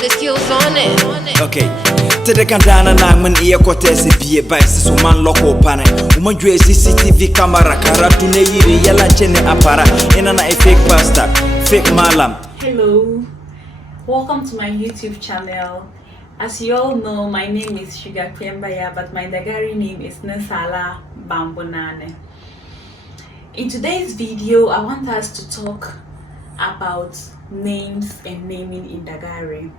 got the skills on it. Okay. Tede kandana na man iya kote se bie ba se man loko pane. Uma jwe CCTV camera karatu ne yiri yala chene apara. Ina na fake pastor, fake malam. Hello, welcome to my YouTube channel. As you all know, my name is Sugar Kwembaya, but my Dagari name is Nesala Bambonane. In today's video, I want us to talk about names and naming in Dagari.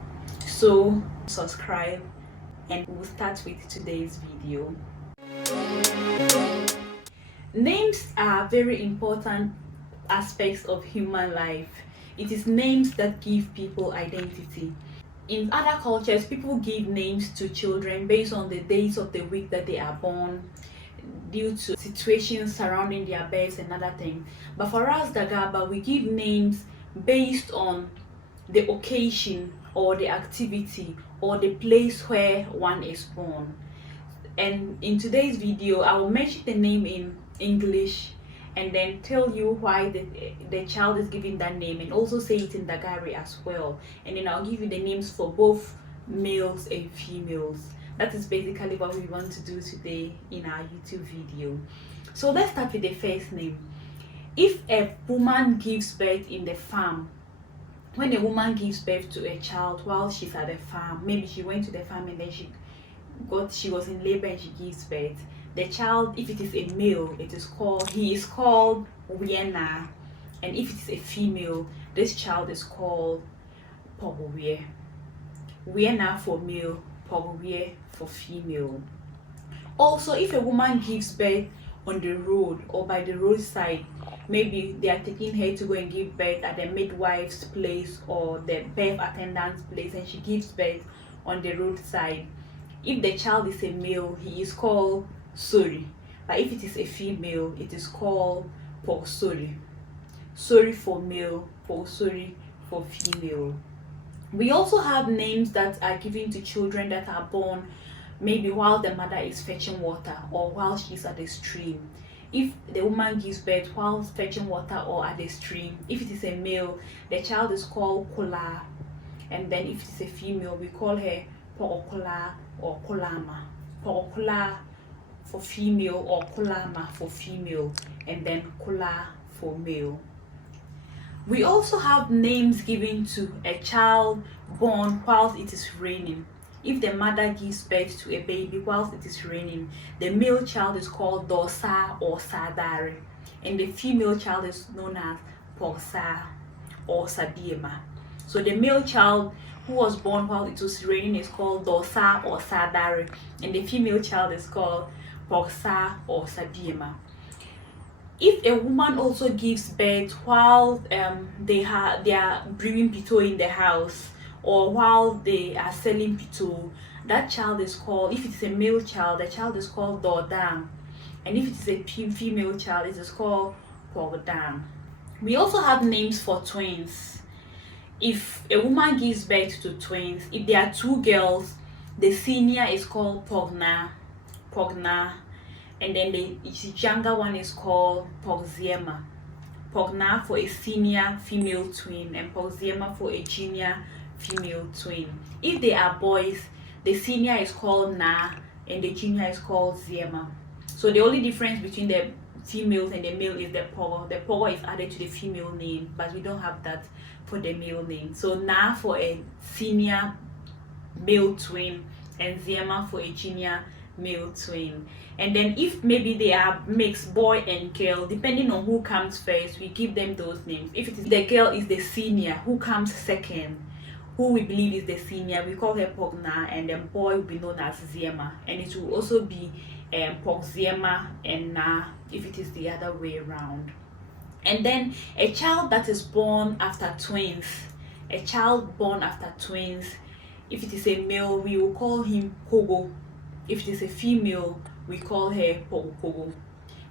So subscribe and we'll start with today's video. Names are very important aspects of human life. It is names that give people identity. In other cultures, people give names to children based on the days of the week that they are born, due to situations surrounding their births and other things. But for us, Dagaaba, we give names based on the occasion or the activity or the place where one is born. And in today's video, I will mention the name in English and then tell you why the child is given that name, and also say it in Dagari as well. And then I'll give you the names for both males and females. That is basically what we want to do today in our YouTube video. So let's start with the first name. If a woman gives birth in the farm, when a woman gives birth to a child while she's at the farm, maybe she went to the farm and then she was in labor and she gives birth. The child, if it is a male, he is called Wiena, and if it is a female, this child is called Pogowie. Wiena for male, Pogowie for female. Also, if a woman gives birth on the road or by the roadside, maybe they are taking her to go and give birth at the midwife's place or the birth attendant's place, and she gives birth on the roadside. If the child is a male, he is called Sori, but if it is a female, it is called Pogsori. Sori for male, Pogsori for female. We also have names that are given to children that are born maybe while the mother is fetching water or while she's at the stream. If the woman gives birth while fetching water or at the stream, if it is a male, the child is called Kola, and then if it is a female, we call her Pogokola or Kolama. Pogokola for female or Kolama for female, and then Kola for male. We also have names given to a child born whilst it is raining. If the mother gives birth to a baby whilst it is raining, the male child is called Dosa or Sadare, and the female child is known as Pogsa or Sabiema. So the male child who was born while it was raining is called Dosa or Sadare, and the female child is called Pogsa or Sabiema. If a woman also gives birth while they are brewing pito in the house, or while they are selling pito, that child is called, if it's a male child, the child is called Dodam, and if it is a female child, it is called Pogdam. We also have names for twins. If a woman gives birth to twins, if there are two girls, the senior is called Pogna, and then the younger one is called Pogziema. Pogna for a senior female twin and Pogziema for a junior female twin. If they are boys, the senior is called Na and the junior is called Ziema. So the only difference between the females and the male is the pogo. The pogo is added to the female name, but we don't have that for the male name. So Na for a senior male twin and Ziema for a junior male twin. And then if maybe they are mixed boy and girl, depending on who comes first, we give them those names. If it is the girl is the senior, who comes second, who we believe is the senior, we call her Pogna, and then boy will be known as Ziema, and it will also be Pogziema and Na if it is the other way around. And then a child that is born after twins, if it is a male, we will call him Kogo. If it is a female, we call her Kogo.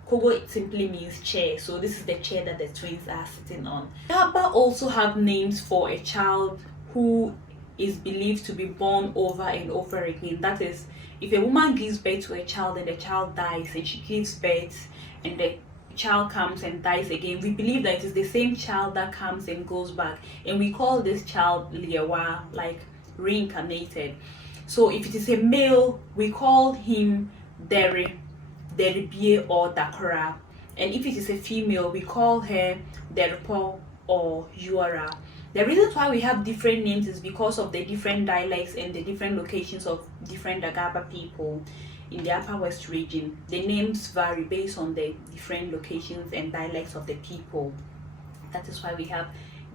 Kogo simply means chair, so this is the chair that the twins are sitting on. Dagaaba also have names for a child who is believed to be born over and over again. That is, if a woman gives birth to a child and the child dies, and she gives birth and the child comes and dies again, we believe that it is the same child that comes and goes back, and we call this child Liewa, like reincarnated. So if it is a male, we call him Dere, Deribie or Dakara. And if it is a female, we call her Derpo or Yuara. The reason why we have different names is because of the different dialects and the different locations of different Dagaaba people in the Upper West region. The names vary based on the different locations and dialects of the people. That is why we have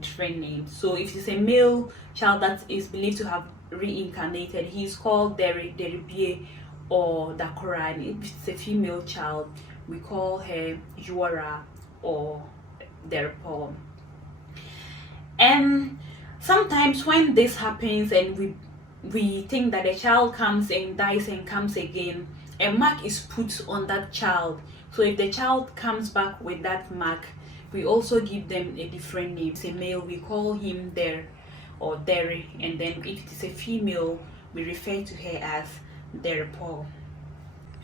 different names. So if it's a male child that is believed to have reincarnated, he is called Deribie or Dakora. And if it's a female child, we call her Yuara or Derpo. And sometimes when this happens and we think that a child comes and dies and comes again, a mark is put on that child. So if the child comes back with that mark, we also give them a different name. If it's a male, we call him Der or Dere, and then if it is a female, we refer to her as Derpo.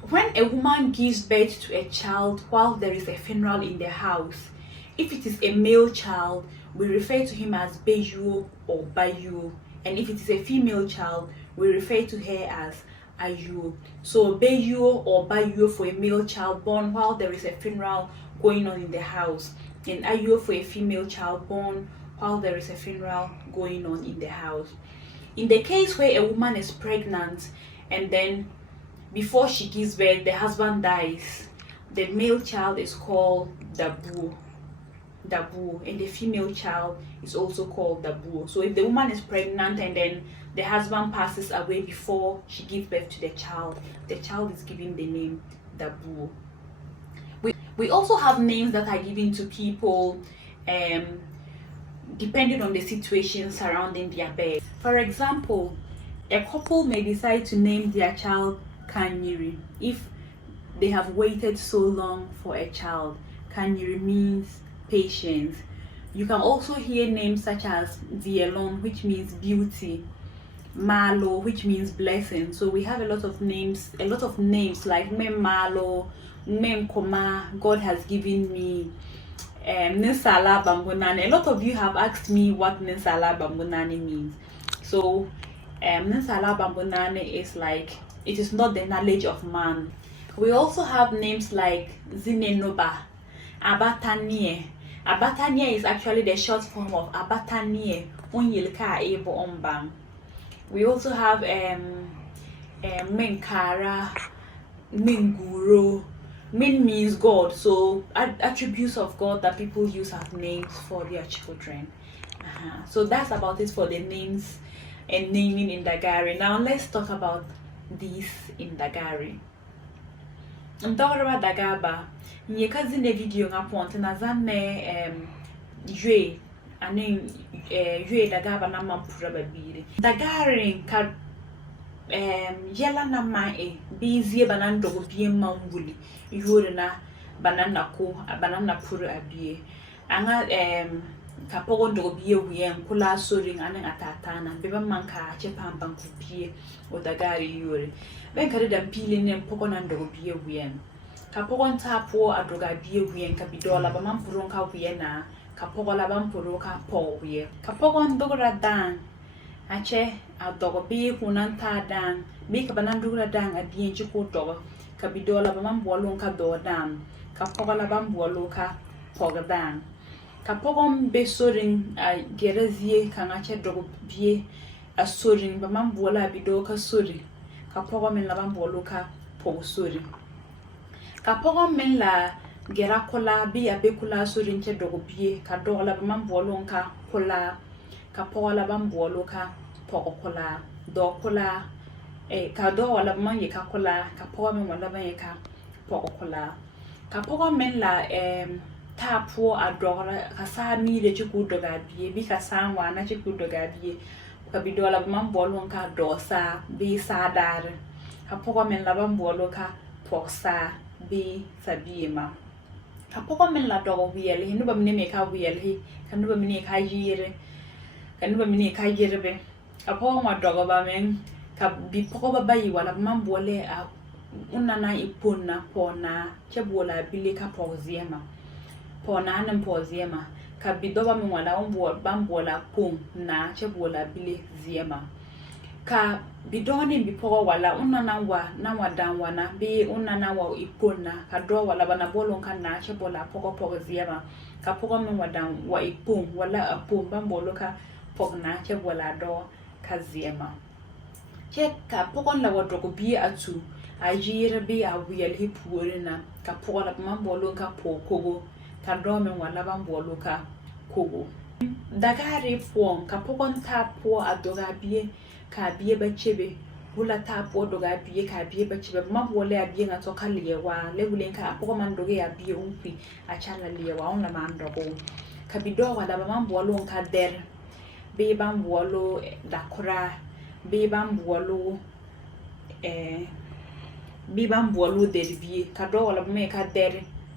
When a woman gives birth to a child while there is a funeral in the house, if it is a male child, we refer to him as Bejuo or Bayuo, and if it is a female child, we refer to her as Ayuo. So Bejuo or Bayuo for a male child born while there is a funeral going on in the house, and Ayuo for a female child born while there is a funeral going on in the house. In the case where a woman is pregnant and then before she gives birth the husband dies, the male child is called Dabu, and the female child is also called Dabu. So if the woman is pregnant and then the husband passes away before she gives birth to the child is given the name Dabu. We also have names that are given to people depending on the situation surrounding their birth. For example, a couple may decide to name their child Kanyiri if they have waited so long for a child. Kanyiri means patience. You can also hear names such as Vielon, which means beauty, Malo, which means blessing. So we have a lot of names like Mem Malo, Mem Koma, God has given me, Ninsala Bambunane. A lot of you have asked me what Ninsala Bambunane means. So Ninsala Bambunane is like, it is not the knowledge of man. We also have names like Zinenoba, Abatanie. Abatanie is actually the short form of Abatanie, Unyilka Ebo Ombang. We also have Menkara, Menguro. Min means God, so attributes of God that people use as names for their children. So that's about it for the names and naming in Dagari. Now let's talk about these in Dagari. I'm talking about Dagaaba. Nye kazi ne video nga ponte na zanne yue ane yue Dagaaba na mampura babiri. Dagari ka yela na mae bizie banan dogo bie mambuli yure na banana ko banana puru abie anga kapogo dogo bie wiye kula soring anen atatana beba manka chepa banku bie o Dagari yure ben kare da pili ne poko na dogo bie wiye kapogo ntapo adoga bie wiye kabidola ba mampuru ka wiye na kapogo la bampuru ka po wiye kapogo ndogora dan ache adogo bi kunanta dan bi ka banandura dan adien chiko dogo ka bidola ba mambolo ka do dan ka pogola bambolo ka pogadan ka pogom be sorin a gerazie kan ache dogo bi a sorin ba mambola bido ka sori ka pogom la bambolo ka pogo sori ka pogom men la gera kola bi abekula sorin che dogo bi ka dogola ba mambolo ka kola ka pogola bambolo ka pogokola do kola ka do wala man ye ka kola ka pogo men wala ban ye ka pogokola ka pogo men la tapo adora ka sa mi de chiku doga bie bi ka sa wa na chiku doga bie ka bidola man bolon ka do sa bi sa dar ka pogo men la ban bolo ka poksa bi sabiema ka pogo men la do wiele hinu ba mne me ka wiele kan ba mne ka yire kan ba mne ka yire be ka pogo ma dogo ba men ka bi pogo ba bayi wala man bole a unana ipona pona chebola bile ka poziema pona nan poziema ka bidoba mi wala bambola pum na chebola bile ziema ka bidoni bipogo wala unana wa danwana be unana wa ipona ka do wala bana bolon kan na che bola pogo ziema ka pogo men wadan wa ipon wala apon bambolo ka pogna che bola do ka ziema che ka pogo la wadogo bi atu ajira bi awiyal hipuorina ka pogo la bambolo ka pokogo ka do men wala bambolo ka kogo Dagare form ka pogo ta po adoga bi ka biye bachebe bula ta po doga biye ka biye bachebe mabole abiye nga to kalewa lebulen ka apoko mandoge ya biye umpi achala lewa on la mandogo ka bido wala mambo ka der be bambolo dakora be bambolo derbiye ka do wala me ka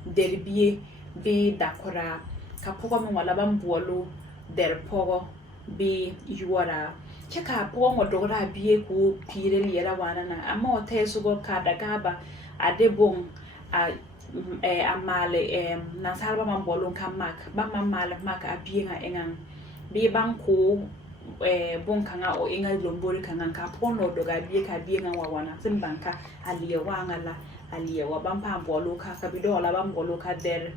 derbiye be dakora ka poko me wala bambolo der pogo be yuara cheka pongo dogora bie ku pire liera wanana ama ote sugo ka Dagaaba adebong amale na salba mambolon ka mak ba mamale mak abie nga engan be banko bon kanga o enga lombori kanga ka pono doga bie ka bie nga wawana simbanka aliye wanga la aliye wa bampa mbolo ka bido la bambolo ka der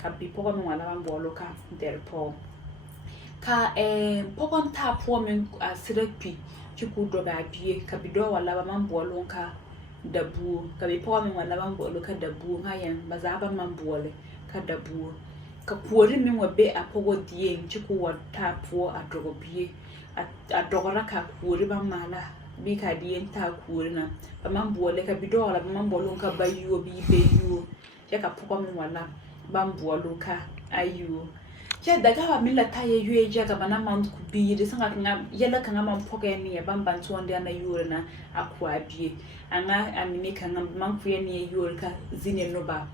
ka bipo me wala bambolo ka der po ka pokon ta po men asirapi chiku doga bie ka bido wala ba mambolo ka dabu ka bi po men wala mambolo ka dabu ngayen bazaba mambole ka dabu ka puori men wabe apogo die chiku wata po adogo bie adogora ka puori ba mala bi ka die ta kuori na ba mambole ka bido wala ba mambolo ka bayu bi beyu ya ka poko men wala bambolo ka ayu ya Dagaaba mila taye yue jaga bana man ku bi de sanga nga yela kanga man poke ni e bamban to ande na yure na akwa bie anga amini kanga man ku ye ni yure ka zine no ba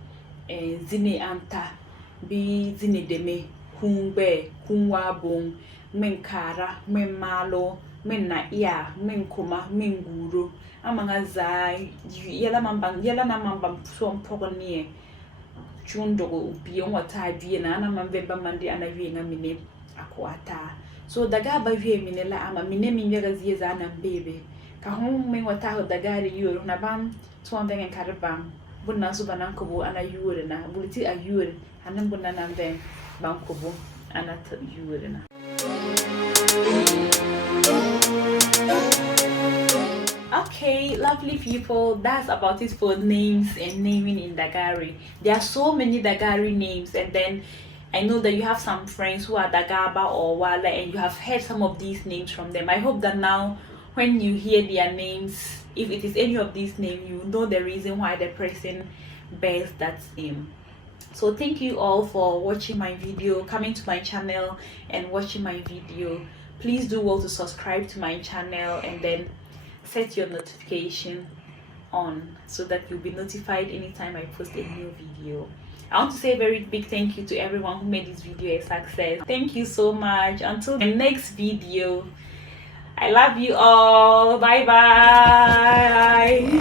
zine anta bi zine deme kumbe kunwa bon men kara men malo men na iya men kuma men guro amanga za yela na man bam so poke ni chundogo biyon wata biye na ana mambeba mandi ana wiye nga mine akwata so Dagaaba wiye mine la ama mine minyaga ziye za ana mbebe ka hon men wata ho Dagari yoro na bam tuwan vengen karibam bunna su banan kubo ana yoro na buliti a yoro hanan bunna nan ven ban kubo ana ta yoro na Okay, lovely people, that's about it for names and naming in Dagari. There are so many Dagari names, and then I know that you have some friends who are Dagaaba or Waala and you have heard some of these names from them. I hope that now when you hear their names, if it is any of these names, you know the reason why the person bears that name. So thank you all for watching my video, coming to my channel and watching my video. Please do well to subscribe to my channel and then set your notification on so that you'll be notified anytime I post a new video. I want to say a very big thank you to everyone who made this video a success. Thank you so much. Until the next video, I love you all. Bye bye.